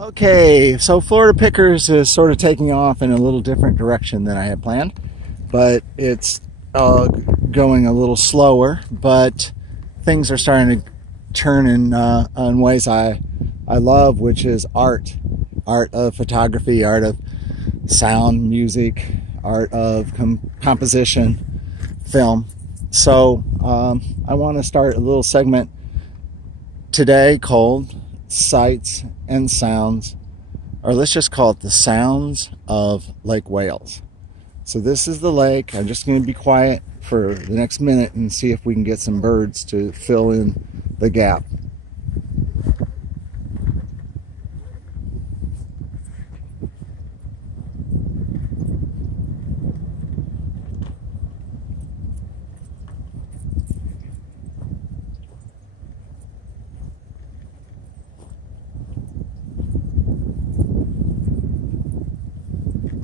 Okay, so Florida Pickers is sort of taking off in a little different direction than I had planned, but it's going a little slower, but things are starting to turn in ways I love, which is art of photography, art of sound, music, art of composition, film. So I want to start a little segment today called Sights and Sounds, or let's just call it the sounds of Lake Wailes. So this is the lake. I'm just going to be quiet for the next minute and see if we can get some birds to fill in the gap.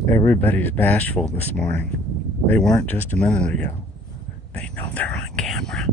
Everybody's bashful this morning. They weren't just a minute ago. They know they're on camera.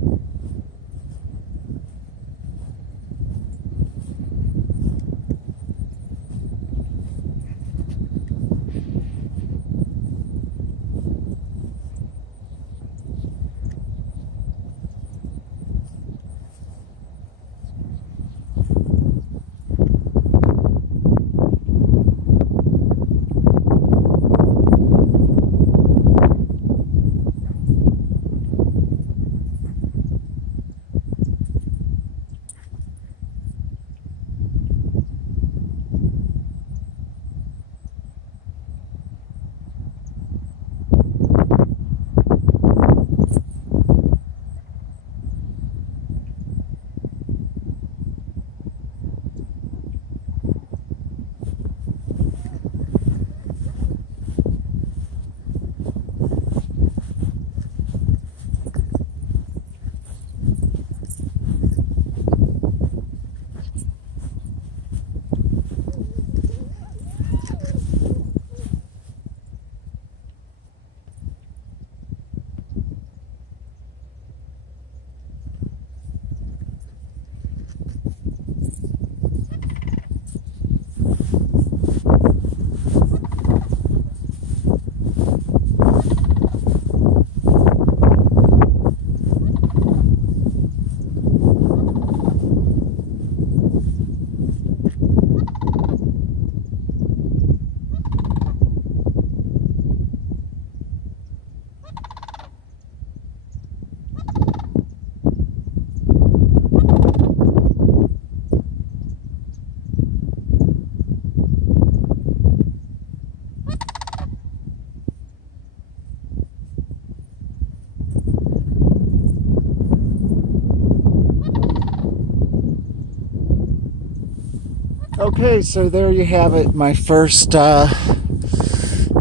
Okay, so there you have it, my first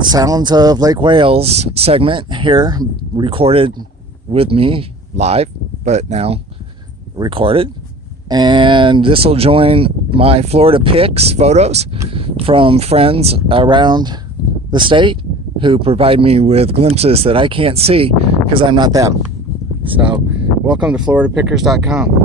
Sounds of Lake Wailes segment here, recorded with me live, but now recorded. And this will join my Florida pics photos from friends around the state who provide me with glimpses that I can't see because I'm not them. So welcome to FloridaPickers.com.